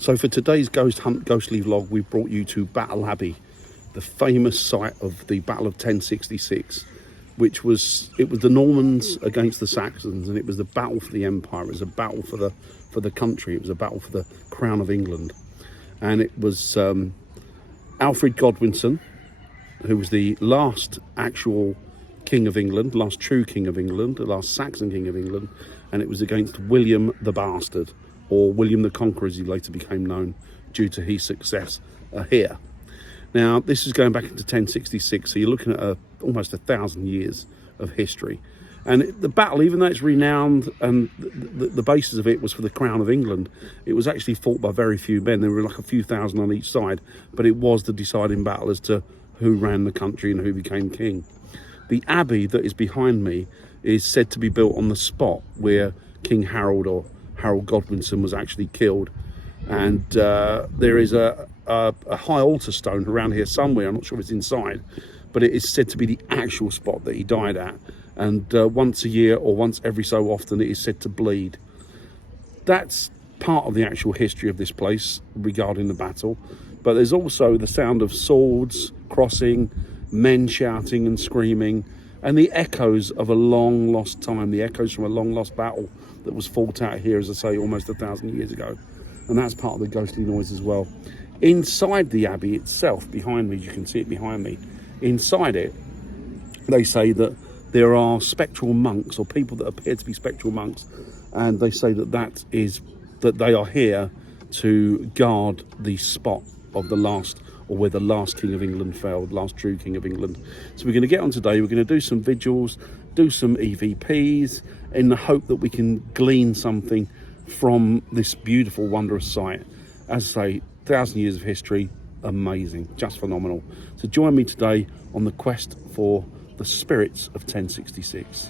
So for today's Ghost Hunt Ghostly vlog, we've brought you to Battle Abbey, the famous site of the Battle of 1066, which was the Normans against the Saxons, and it was the battle for the empire. It was a battle for the country. It was a battle for the crown of England, and it was Harold Godwinson, who was the last actual king of England, last true king of England, the last Saxon king of England, and it was against William the Bastard, or William the Conqueror as he later became known, due to his success here. Now, this is going back into 1066, so you're looking at almost 1,000 years of history. And the battle, even though it's renowned and the basis of it was for the crown of England, it was actually fought by very few men. There were like a few thousand on each side, but it was the deciding battle as to who ran the country and who became king. The abbey that is behind me is said to be built on the spot where King Harold, or Harold Godwinson, was actually killed. And there is a high altar stone around here somewhere. I'm not sure if it's inside, but it is said to be the actual spot that he died at. And once a year or once every so often, it is said to bleed. That's part of the actual history of this place regarding the battle. But there's also the sound of swords crossing, men shouting and screaming, and the echoes of a long lost time, the echoes from a long lost battle that was fought out here, as I say, almost 1,000 years ago. And that's part of the ghostly noise as well. Inside the abbey itself, behind me, you can see it behind me, inside it, they say that there are spectral monks, or people that appear to be spectral monks, and they say that they are here to guard the spot of the last, or where the last king of England fell, the last true king of England. So we're going to get on today, we're going to do some vigils, do some EVPs, in the hope that we can glean something from this beautiful, wondrous site. As I say, 1,000 years of history, amazing, just phenomenal. So join me today on the quest for the spirits of 1066.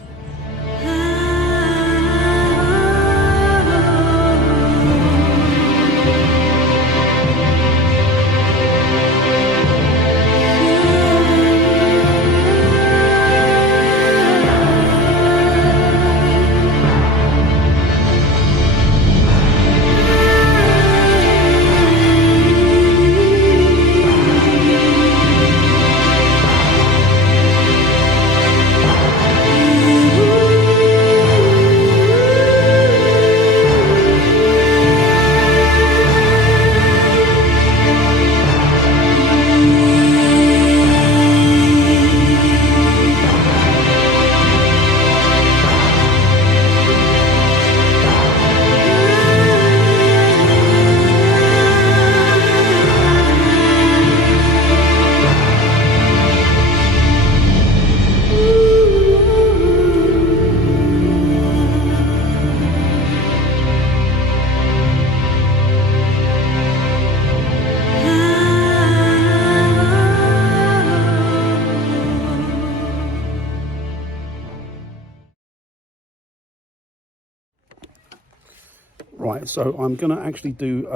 Right, so I'm going to actually do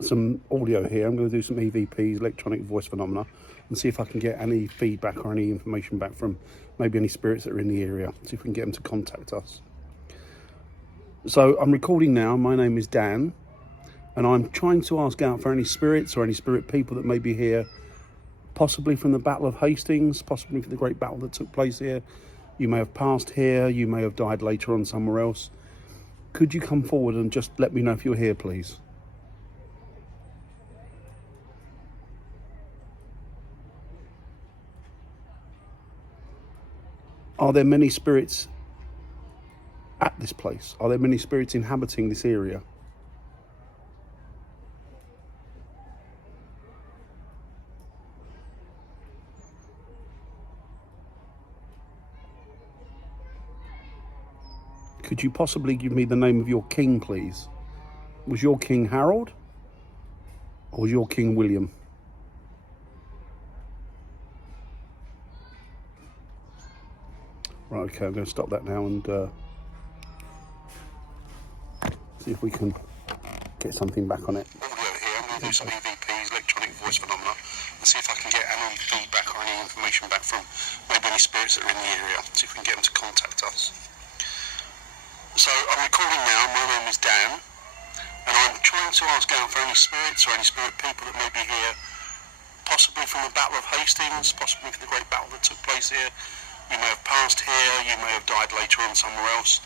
some audio here. I'm going to do some EVPs, electronic voice phenomena, and see if I can get any feedback or any information back from maybe any spirits that are in the area. See if we can get them to contact us. So I'm recording now. My name is Dan, and I'm trying to ask out for any spirits or any spirit people that may be here, possibly from the Battle of Hastings, possibly from the great battle that took place here. You may have passed here, you may have died later on somewhere else. Could you come forward and just let me know if you're here, please? Are there many spirits at this place? Are there many spirits inhabiting this area? Could you possibly give me the name of your king, please? Was your king Harold? Or was your king William? Right, okay, I'm going to stop that now and see if we can get something back on it. Audio here, I'm going to do some EVPs, electronic voice phenomena, and see if I can get any feedback or any information back from maybe any spirits that are in the area, see if we can get them to contact us. So I'm recording now. My name is Dan, And I'm trying to ask out for any spirits or any spirit people that may be here, possibly from the Battle of Hastings, possibly from the great battle that took place here. You may have passed here, you may have died later on somewhere else.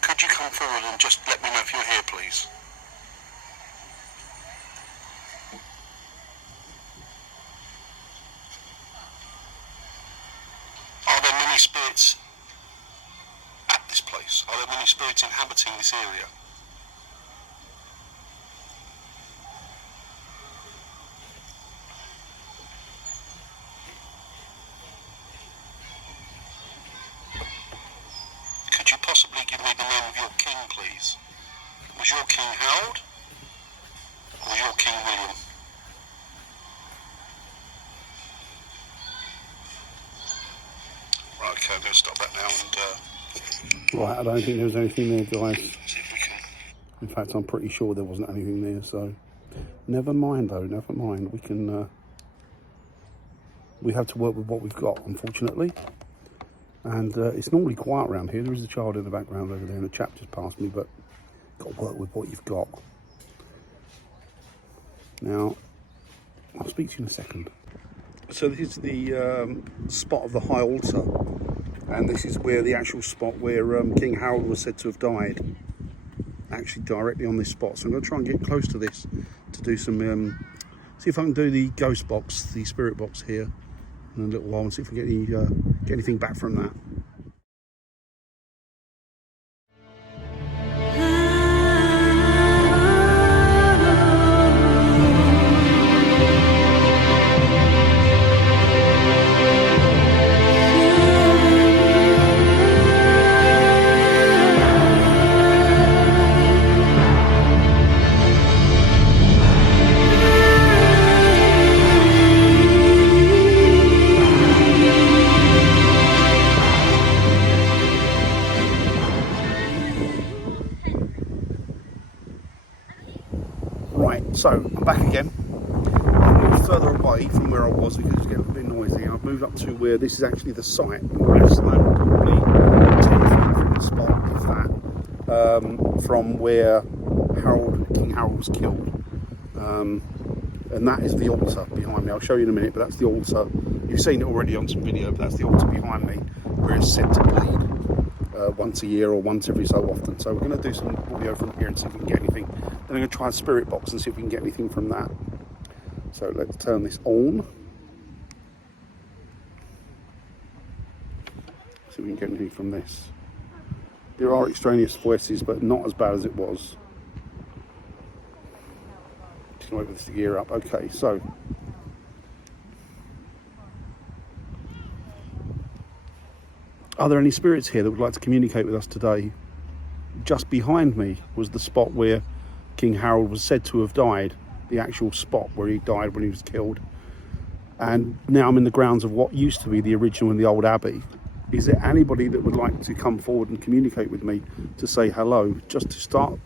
Could you come forward and just let me know if you're here, please? Are there many spirits at this place? Are there many spirits inhabiting this area? Could you possibly give me the name of your king, please? Was your king Harold? Or was your king William? Right, okay, I'm going to stop that now and... Right, I don't think there was anything there, guys. See if we can... In fact, I'm pretty sure there wasn't anything there, so... Never mind, though, never mind. We can... We have to work with what we've got, unfortunately. And it's normally quiet around here. There is a child in the background over there, and the chap just passed me, but got to work with what you've got. Now, I'll speak to you in a second. So this is the spot of the high altar, and this is where the actual spot where King Harold was said to have died, actually directly on this spot. So I'm going to try and get close to this to do some, see if I can do the ghost box, the spirit box here in a little while, and see if we get anything back from that. So I'm back again. I'm a little further away from where I was because it's getting a bit noisy. I've moved up to where this is actually the site. It's probably 10 feet from the spot, if that, from where King Harold was killed. And that is the altar behind me. I'll show you in a minute, but that's the altar. You've seen it already on some video, but that's the altar behind me where it's said to bleed once a year or once every so often. So we're going to do some audio from here and see if we can get anything. Then I'm going to try a spirit box and see if we can get anything from that. So let's turn this on. See if we can get anything from this. There are extraneous voices, but not as bad as it was. Just going to wait for this to gear up. Okay, so are there any spirits here that would like to communicate with us today? Just behind me was the spot where King Harold was said to have died, the actual spot where he died when he was killed. And now I'm in the grounds of what used to be the original and the old abbey. Is there anybody that would like to come forward and communicate with me to say hello? Just to start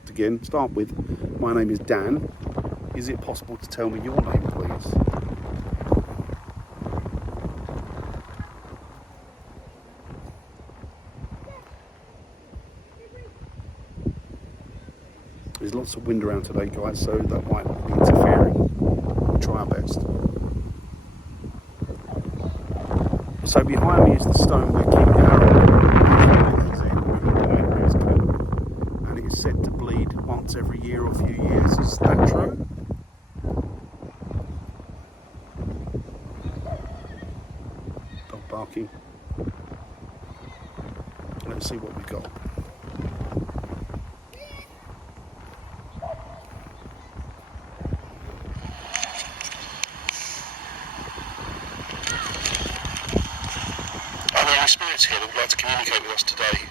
with, my name is Dan. Is it possible to tell me your name, please? There's lots of wind around today, guys, so that might be interfering. We'll try our best. So behind me is the stone where King Harold is and it is said to bleed once every year or few years. Is that true? Dog barking. Let's see what we've got. Spirits here that would like to communicate with us today.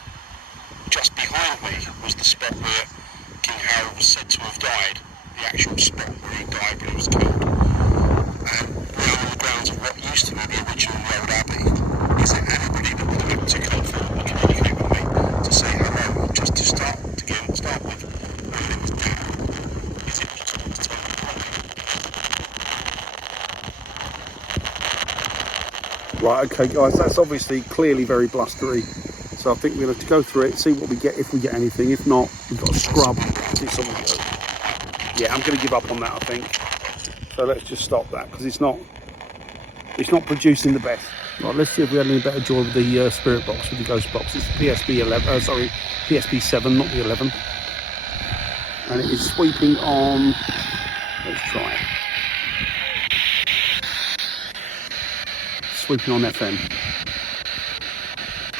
Just behind me was the spot where King Harold was said to have died, the actual spot where he died when he was killed. And now on the grounds of what used to be the original old abbey, is there anybody that would like to come forward and communicate with me to say hello? Just to start with, my name is Dan. Is it possible to tell me your name? Right, okay guys, that's obviously clearly very blustery, so I think we're going to have to go through it, see what we get, if we get anything. If not, we've got to scrub this audio. Yeah, I'm going to give up on that, I think. So let's just stop that, because it's not producing the best. Right, let's see if we had any better joy with the spirit box, with the ghost box. It's PSP 11, sorry, PSP 7, not the 11. And it is sweeping on, let's try it. Sweeping on FM.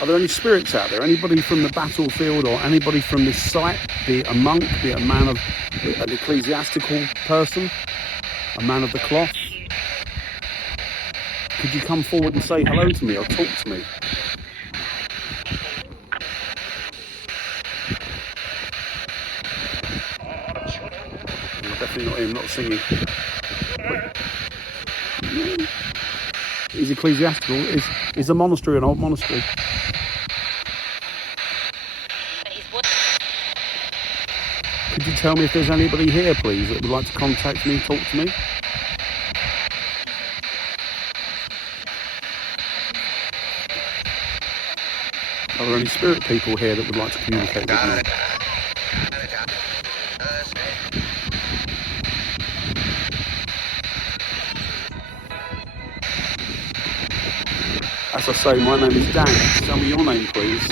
Are there any spirits out there? Anybody from the battlefield or anybody from this site, be it a monk, be it a man of an ecclesiastical person, a man of the cloth? Could you come forward and say hello to me or talk to me? Well, definitely not him, not singing. But he's ecclesiastical. Is a monastery an old monastery? Could you tell me if there's anybody here, please, that would like to contact me, talk to me? Are there any spirit people here that would like to communicate with me? As I say, my name is Dan. Tell me your name, please.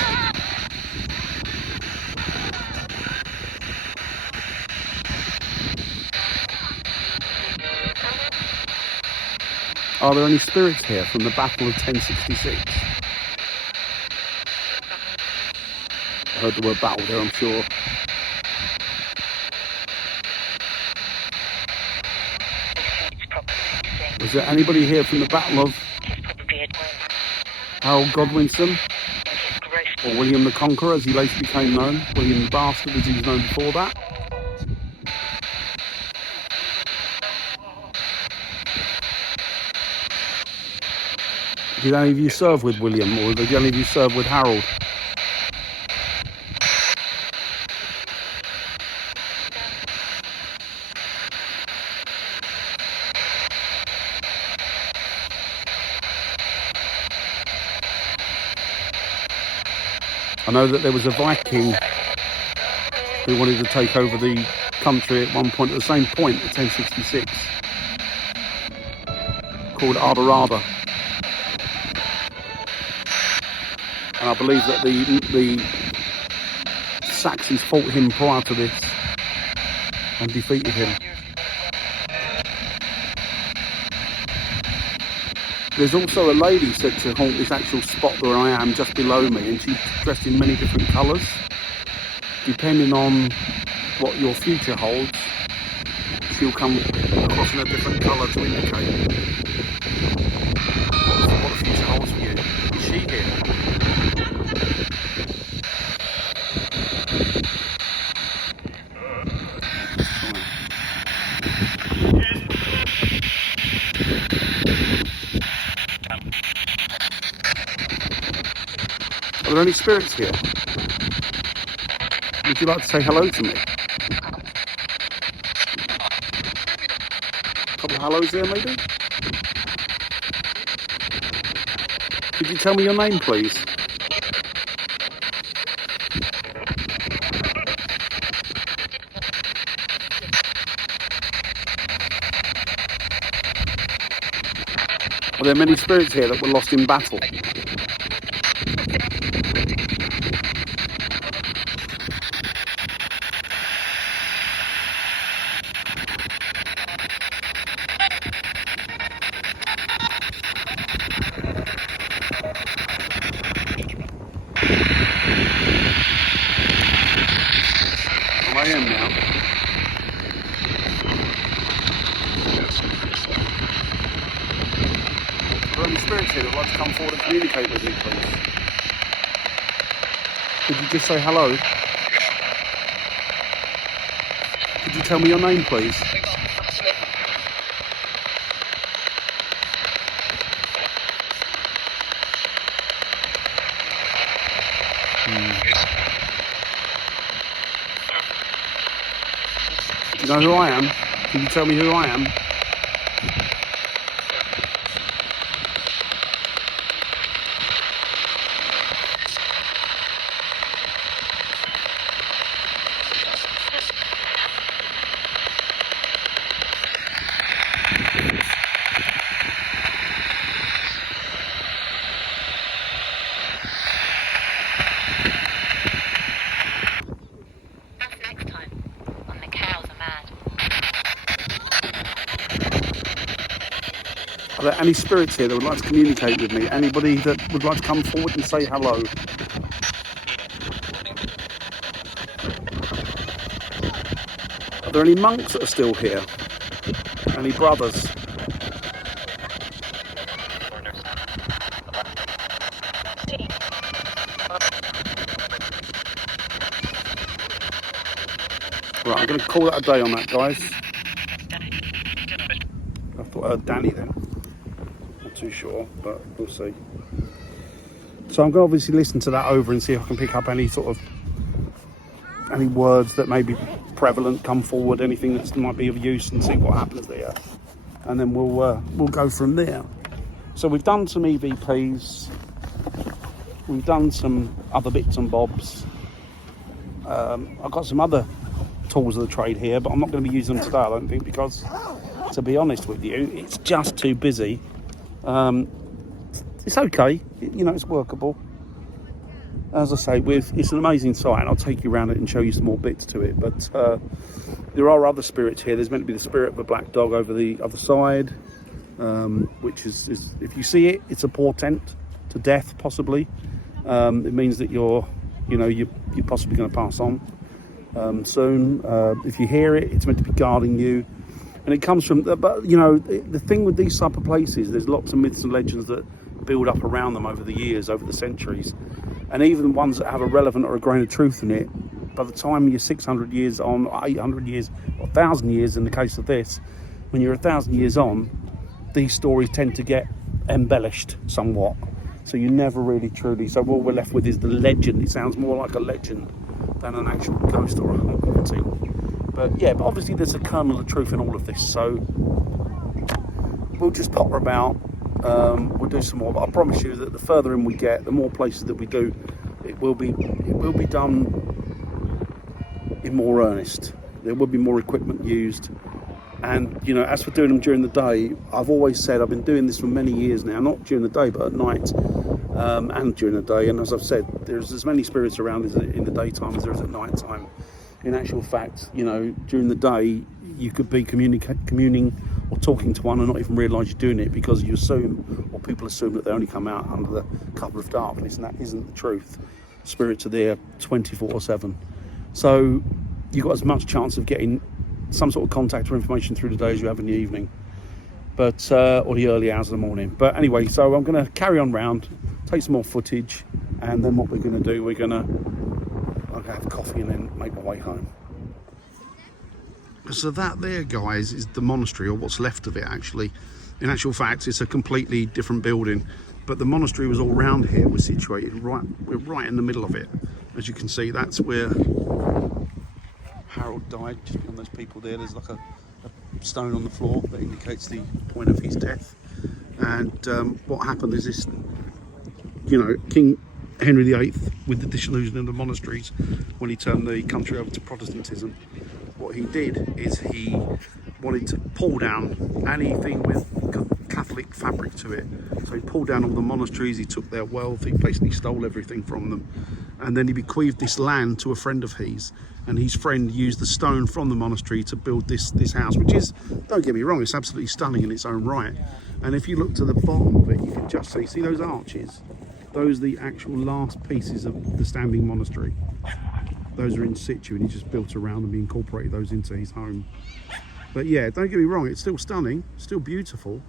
Are there any spirits here from the Battle of 1066? I heard the word battle there, I'm sure. Was there anybody here from the Battle of Harold Godwinson? Or William the Conqueror, as he later became known? William the Bastard, as he was known before that? Did any of you serve with William, or did any of you serve with Harold? I know that there was a Viking who wanted to take over the country at one point, at the same point, at 1066, called Ardarada. And I believe that the Saxons fought him prior to this and defeated him. There's also a lady said to haunt this actual spot where I am, just below me, and she's dressed in many different colours. Depending on what your future holds, she'll come across in a different colour to indicate what the future holds for you. Is she here? Are there any spirits here? Would you like to say hello to me? A couple of hellos there, maybe? Could you tell me your name, please? Are there many spirits here that were lost in battle? I am now. Are there any spirits here that would like to come forward and communicate with me, please? Could you just say hello? Could you tell me your name, please? Do you know who I am? Can you tell me who I am? Are there any spirits here that would like to communicate with me? Anybody that would like to come forward and say hello? Are there any monks that are still here? Any brothers? Right, I'm going to call that a day on that, guys. I thought I heard Danny then. Not too sure, but we'll see. So I'm going to obviously listen to that over and see if I can pick up any sort of any words that may be prevalent, come forward, anything that might be of use, and see what happens there. And then we'll go from there. So we've done some EVPs, we've done some other bits and bobs. I've got some other tools of the trade here, but I'm not going to be using them today, I don't think, because to be honest with you, it's just too busy. It's okay, you know, it's workable. As I say, it's an amazing site, and I'll take you around it and show you some more bits to it. But there are other spirits here. There's meant to be the spirit of a black dog over the other side, which is if you see it, it's a portent to death, possibly. It means that you're possibly going to pass on soon. If you hear it, it's meant to be guarding you, and it comes from. But you know, the thing with these type of places, there's lots of myths and legends that build up around them over the years, over the centuries. And even ones that have a relevant or a grain of truth in it, by the time you're 600 years on, or 800 years, or 1,000 years in the case of this, when you're 1,000 years on, these stories tend to get embellished somewhat. So you never really truly, so what we're left with is the legend. It sounds more like a legend than an actual ghost or a haunting. But yeah, but obviously there's a kernel of truth in all of this. So we'll just potter about. We'll do some more, but I promise you that the further in we get, the more places that we do, it will be done in more earnest. There will be more equipment used, and you know, as for doing them during the day, I've always said I've been doing this for many years now, not during the day but at night, and during the day. And as I've said, there's as many spirits around in the daytime as there is at night time. In actual fact, you know, during the day you could be communing or talking to one and not even realise you're doing it, because you assume, or people assume, that they only come out under the cover of darkness, and that isn't the truth. Spirits are there 24/7. So you've got as much chance of getting some sort of contact or information through the day as you have in the evening, but or the early hours of the morning. But anyway, so I'm going to carry on round, take some more footage, and then what we're going to do, I'm going to have coffee and then make my way home. So that there, guys, is the monastery, or what's left of it actually. In actual fact, it's a completely different building, but the monastery was all round here. We're situated we're right in the middle of it. As you can see, that's where Harold died, just beyond those people there. There's like a stone on the floor that indicates the point of his death. And what happened is this, you know, King Henry VIII, with the dissolution of the monasteries, when he turned the country over to Protestantism, what he did is he wanted to pull down anything with Catholic fabric to it. So he pulled down all the monasteries, he took their wealth, he basically stole everything from them, and then he bequeathed this land to a friend of his, and his friend used the stone from the monastery to build this house, which is, don't get me wrong, it's absolutely stunning in its own right. And if you look to the bottom of it, you can just see those arches? Those are the actual last pieces of the standing monastery. Those are in situ, and he just built around them. He incorporated those into his home. But yeah, don't get me wrong, it's still stunning, still beautiful,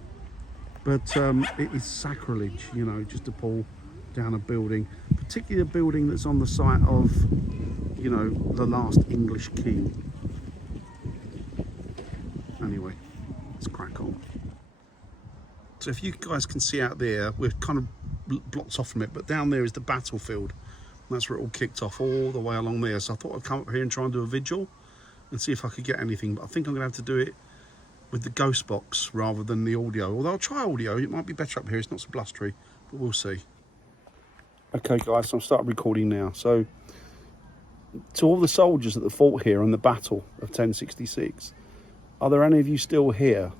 but it is sacrilege, you know, just to pull down a building, particularly a building that's on the site of, you know, the last English king. Anyway, let's crack on. So if you guys can see out there, we're kind of blocked off from it, but down there is the battlefield. That's where it all kicked off, all the way along there. So I thought I'd come up here and try and do a vigil and see if I could get anything, but I think I'm gonna have to do it with the ghost box rather than the audio. Although I'll try audio, it might be better up here, it's not so blustery, but we'll see. Okay guys, so I'm starting recording now. So to all the soldiers that fought here in the battle of 1066, are there any of you still here?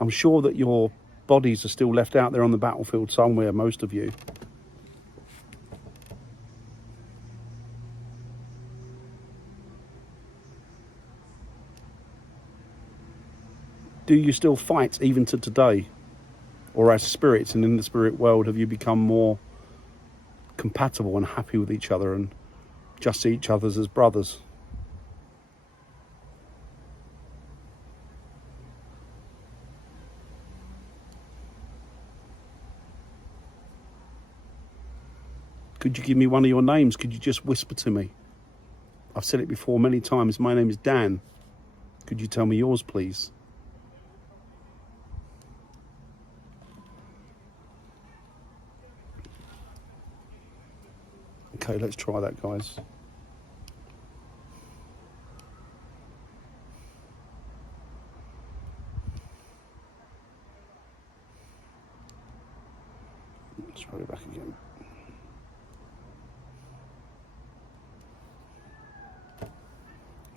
I'm sure that your bodies are still left out there on the battlefield somewhere, most of you. Do you still fight even to today? Or as spirits and in the spirit world, have you become more compatible and happy with each other and just see each other as brothers? Could you give me one of your names? Could you just whisper to me? I've said it before many times. My name is Dan. Could you tell me yours, please? Okay, let's try that, guys. Let's try it back again.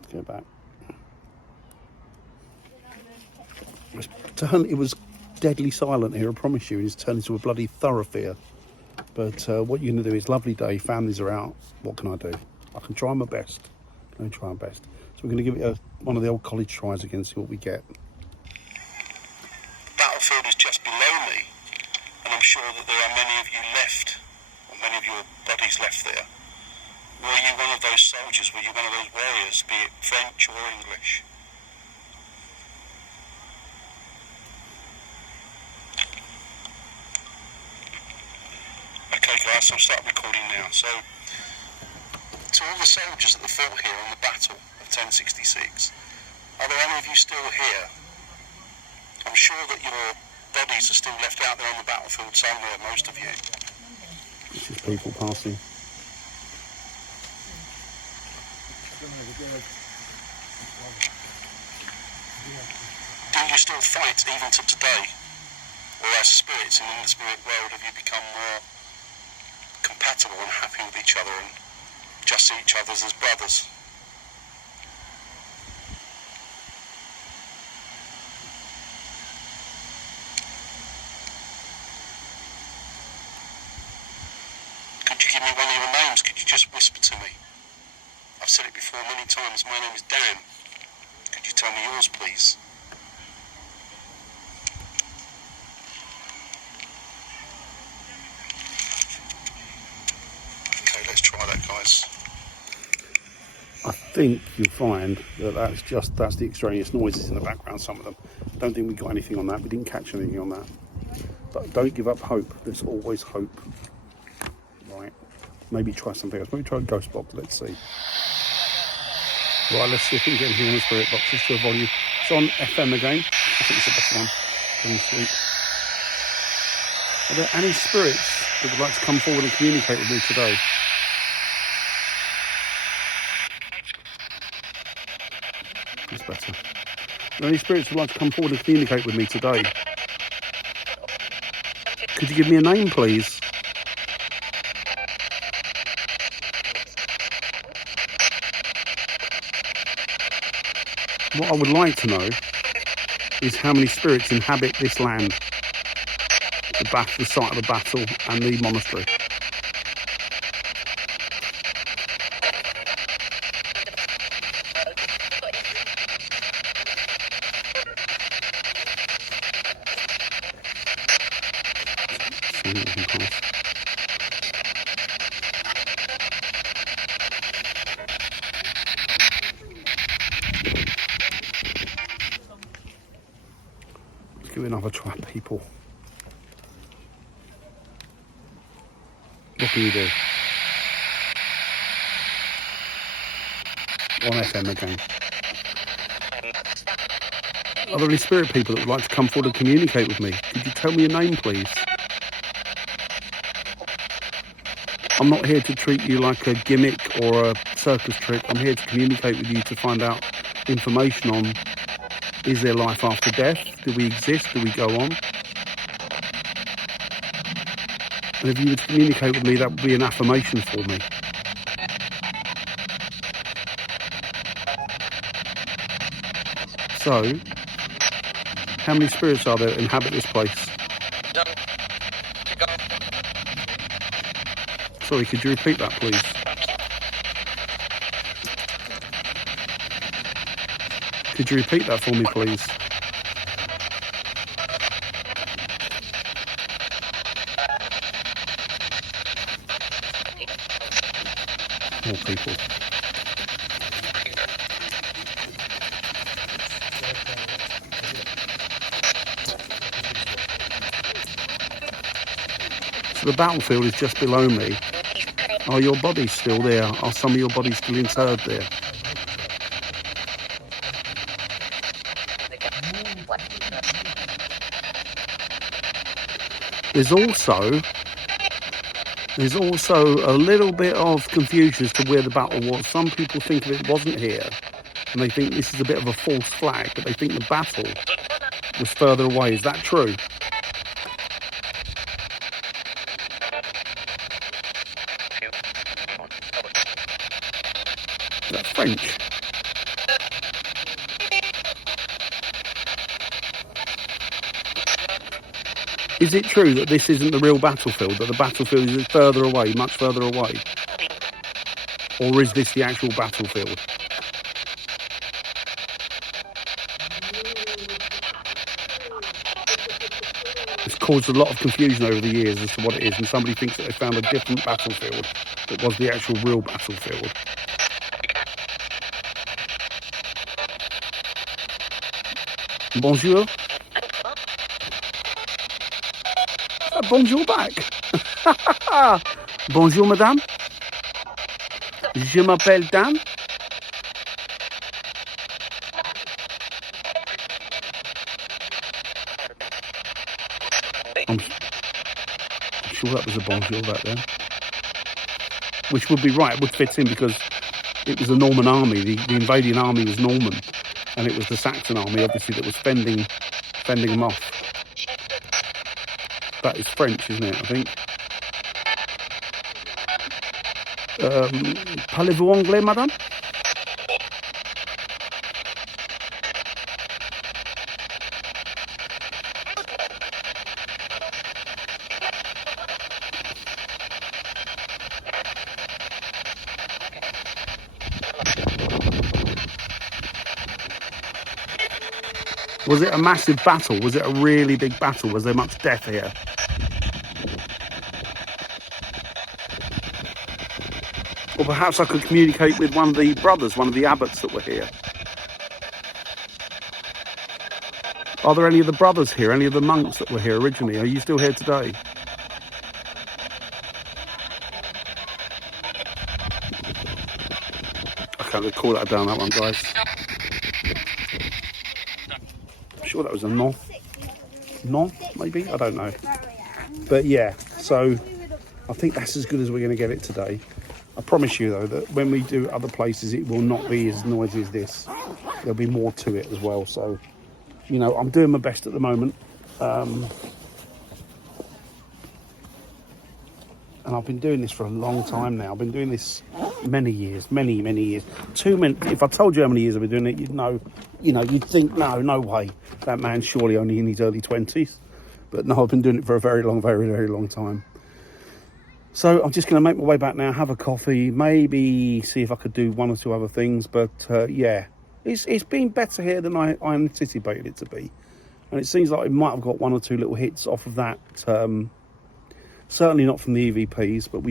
Let's go back. It was deadly silent here, I promise you. It's turned into a bloody thoroughfare. But what you're going to do is, lovely day, families are out. What can I do? I can try my best. Let me try my best. So we're going to give it one of the old college tries again, see what we get. The battlefield is just below me, and I'm sure that there are many of you left, or many of your bodies left there. Were you one of those soldiers? Were you one of those warriors, be it French or English? Okay guys, so I'll start recording now. So, to all the soldiers that fought here on the battle of 1066, are there any of you still here? I'm sure that your bodies are still left out there on the battlefield somewhere, most of you. This is people passing. Do you still fight even to today? Or as spirits and in the spirit world, have you become more compatible and happy with each other and just see each other as brothers? Could you give me one of your names? Could you just whisper to me? I've said it before many times. My name is Dan. Could you tell me yours, please? Okay, let's try that, guys. I think you'll find that that's the extraneous noises in the background, some of them. I don't think we got anything on that. We didn't catch anything on that. But don't give up hope. There's always hope. Right. Maybe try something else. Maybe try a ghost box. Let's see. Right, let's see if we can get anything on the spirit box. Just to a volume. It's on FM again. I think it's the best one. Going to sleep. Are there any spirits that would like to come forward and communicate with me today? That's better. Are there any spirits who would like to come forward and communicate with me today? Could you give me a name, please? What I would like to know is how many spirits inhabit this land, the site of the battle and the monastery. Let's give it another try, people. What can you do? On FM again. Are there any spirit people that would like to come forward and communicate with me? Could you tell me your name, please? I'm not here to treat you like a gimmick or a circus trick. I'm here to communicate with you to find out information on, is there life after death? Do we exist? Do we go on? And if you would communicate with me, that would be an affirmation for me. So, how many spirits are there that inhabit this place? Sorry, could you repeat that, please? Could you repeat that for me, please? people. So the battlefield is just below me. Are your bodies still there? Are some of your bodies still interred there? There's also a little bit of confusion as to where the battle was. Some people think it wasn't here, and they think this is a bit of a false flag, but they think the battle was further away. Is that true? That's French. Is it true that this isn't the real battlefield, that the battlefield is further away, much further away? Or is this the actual battlefield? It's caused a lot of confusion over the years as to what it is, and somebody thinks that they found a different battlefield that was the actual real battlefield. Bonjour. Bonjour back. Bonjour, madame. Je m'appelle Dan. I'm sure that was a bonjour back then. Which would be right, it would fit in because it was a Norman army. The invading army was Norman, and it was the Saxon army, obviously, that was fending them off. That is French, isn't it, I think? Parlez-vous anglais, madame? Was it a massive battle? Was it a really big battle? Was there much death here? Or perhaps I could communicate with one of the brothers, one of the abbots that were here. Are there any of the brothers here, any of the monks that were here originally? Are you still here today? Okay, I'm going to call that down, that one, guys. I'm sure that was a no. No, maybe? I don't know. But yeah, so I think that's as good as we're going to get it today. I promise you, though, that when we do other places, it will not be as noisy as this. There'll be more to it as well. So, you know, I'm doing my best at the moment. And I've been doing this for a long time now. I've been doing this many years, many years. Too many. If I told you how many years I've been doing it, you'd know, you'd think, no way. That man's surely only in his early 20s. But no, I've been doing it for a very long time. So I'm just going to make my way back now, have a coffee, maybe see if I could do one or two other things. But yeah, it's been better here than I anticipated it to be. And it seems like we might have got one or two little hits off of that. Certainly not from the EVPs, but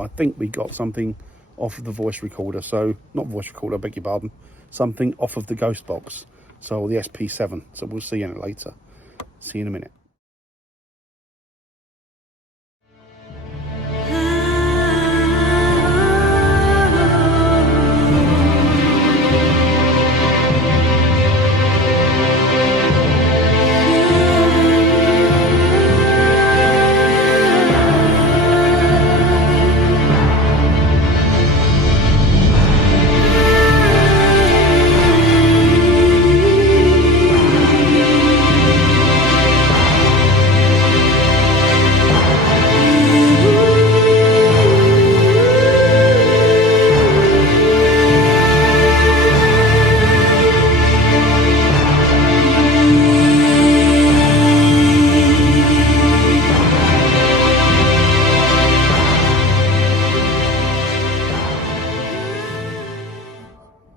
I think we got something off of the voice recorder. So, not voice recorder, I beg your pardon. Something off of the ghost box. So, the SP7. So, we'll see you later. See you in a minute.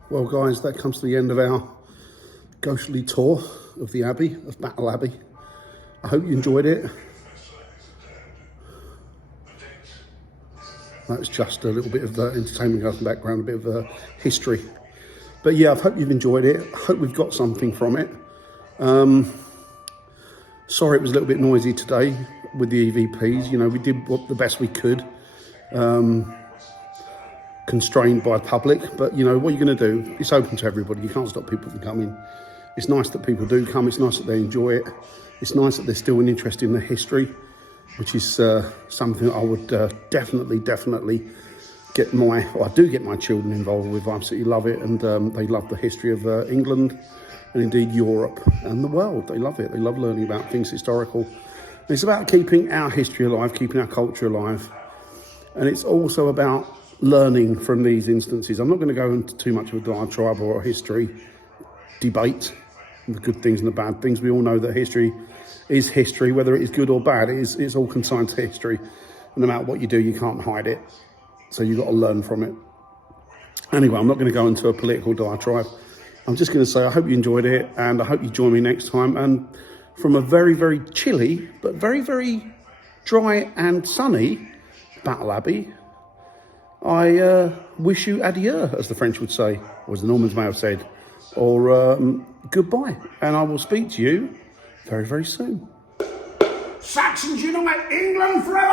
Well, guys, that comes to the end of our ghostly tour of the Abbey, of Battle Abbey. I hope you enjoyed it. That's just a little bit of entertainment in the background, a bit of history. But yeah, I hope you've enjoyed it. I hope we've got something from it. Sorry it was a little bit noisy today with the EVPs. You know, we did the best we could, constrained by public. But, you know, what are you going to do? It's open to everybody. You can't stop people from coming. It's nice that people do come. It's nice that they enjoy it. It's nice that they're still interested in the history, which is something that I would definitely get I do get my children involved with. I absolutely love it, and they love the history of England and indeed Europe and the world. They love it. They love learning about things historical. And it's about keeping our history alive, keeping our culture alive, and it's also about learning from these instances. I'm not going to go into too much of a diatribe or a history debate, the good things and the bad things. We all know that history is history, whether it is good or bad. It's all consigned to history. And no matter what you do, you can't hide it. So you've got to learn from it. Anyway, I'm not going to go into a political diatribe. I'm just going to say I hope you enjoyed it, and I hope you join me next time. And from a very, very chilly, but very, very dry and sunny Battle Abbey, I wish you adieu, as the French would say, or as the Normans may have said, or goodbye. And I will speak to you very, very soon. Saxons unite, England forever!